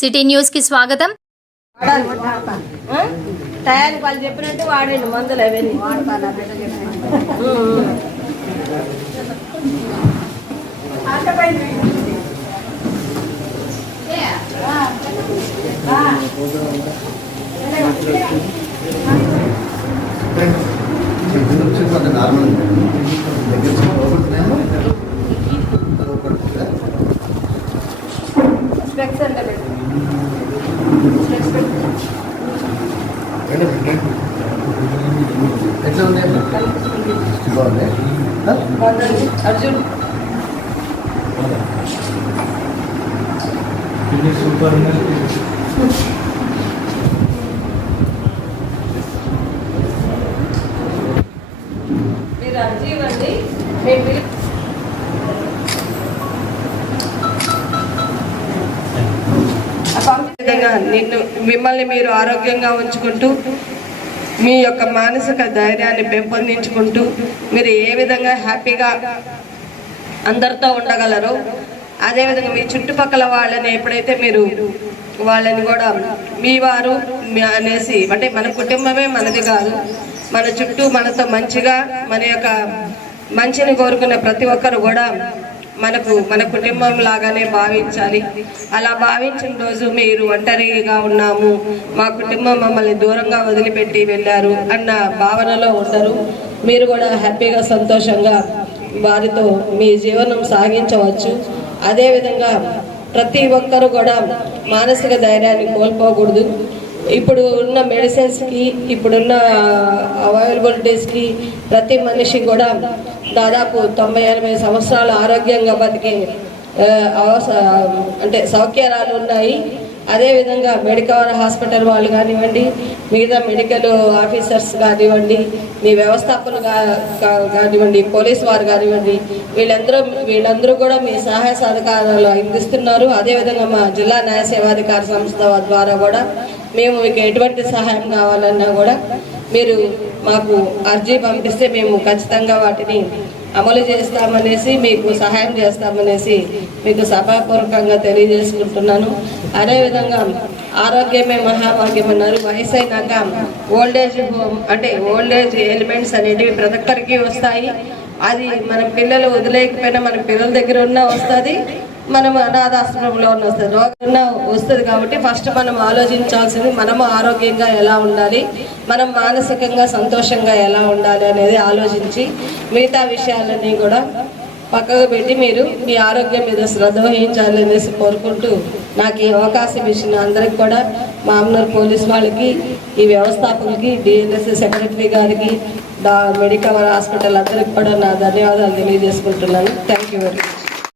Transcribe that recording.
City news కి స్వాగతం ఆ? టయానికి వాళ్ళు చెప్పినట్టు వాడండి మందులు అవన్నీ ఉమ్. ఎట్లా ఉంది? బాగుంది. అర్జున్. సూపర్ మీరు అర్జీ ఇవ్వండి విధంగా నిన్ను మిమ్మల్ని మీరు ఆరోగ్యంగా ఉంచుకుంటూ మీ యొక్క మానసిక ధైర్యాన్ని పెంపొందించుకుంటూ మీరు ఏ విధంగా హ్యాపీగా అందరితో ఉండగలరో అదేవిధంగా మీ చుట్టుపక్కల వాళ్ళని ఎప్పుడైతే మీరు వాళ్ళని కూడా మీ వారు అనేసి అంటే మన కుటుంబమే మనది కాదు మన చుట్టూ మనతో మంచిగా మన యొక్క మంచిని కోరుకునే ప్రతి ఒక్కరు కూడా మనకు మన కుటుంబం లాగానే భావించాలి. అలా భావించిన రోజు మీరు ఒంటరిగా ఉన్నాము. మా కుటుంబం మమ్మల్ని దూరంగా వదిలిపెట్టి వెళ్ళారు అన్న భావనలో ఉండరు మీరు కూడా హ్యాపీగా సంతోషంగా వారితో మీ జీవనం సాగించవచ్చు. అదేవిధంగా ప్రతి ఒక్కరు కూడా మానసిక ధైర్యాన్ని కోల్పోకూడదు. ఇప్పుడు ఉన్న మెడిసిన్స్కి ఇప్పుడున్న అవైలబిలిటీస్కి ప్రతి మనిషి కూడా దాదాపు తొంభై ఎనభై సంవత్సరాలు ఆరోగ్యంగా బతికే అవస అంటే సౌకర్యాలు ఉన్నాయి. అదేవిధంగా మెడికల్ హాస్పిటల్ వాళ్ళు కానివ్వండి మిగతా మెడికల్ ఆఫీసర్స్ కానివ్వండి మీ వ్యవస్థాపకులు కా- కానివ్వండి పోలీస్ వారు కానివ్వండి వీళ్ళందరూ వీళ్ళందరూ కూడా మీ సహాయ సహకారాలు అందిస్తున్నారు. అదేవిధంగా మా జిల్లా న్యాయ సేవాధికార సంస్థ ద్వారా కూడా మేము మీకు ఎటువంటి సహాయం కావాలన్నా కూడా మీరు మాకు అర్జీ పంపిస్తే మేము ఖచ్చితంగా వాటిని అమలు చేస్తామనేసి మీకు సహాయం చేస్తామనేసి మీకు సభాపూర్వకంగా తెలియజేసుకుంటున్నాను. అదేవిధంగా ఆరోగ్యమే మహాభాగ్యం అన్నారు. వయసు అయినాక ఓల్డేజ్ హోమ్ అంటే ఓల్డేజ్ ఎలిమెంట్స్ అనేటివి ప్రతి ఒక్కరికి వస్తాయి. అది మన పిల్లలు వదిలేకపోయినా మన పిల్లల దగ్గర ఉన్నా వస్తుంది. మనం అనాథాశ్రమంలో ఉన్న వస్తుంది రోగం వస్తుంది కాబట్టి ఫస్ట్ మనం ఆలోచించాల్సింది మనము ఆరోగ్యంగా ఎలా ఉండాలి? మనం మానసికంగా సంతోషంగా ఎలా ఉండాలి అనేది ఆలోచించి మిగతా విషయాలన్నీ కూడా పక్కకు పెట్టి మీరు మీ ఆరోగ్యం మీద శ్రద్ధ వహించాలి అనేసి కోరుకుంటూ నాకు ఈ అవకాశం ఇచ్చిన అందరికి కూడా మామూలు పోలీస్ వాళ్ళకి ఈ వ్యవస్థాపకులకి డిఎల్ఎస్ సెక్రటరీ గారికి డా మెడికల్ హాస్పిటల్ అందరికి కూడా నా ధన్యవాదాలు తెలియజేసుకుంటున్నాను. Thank you very much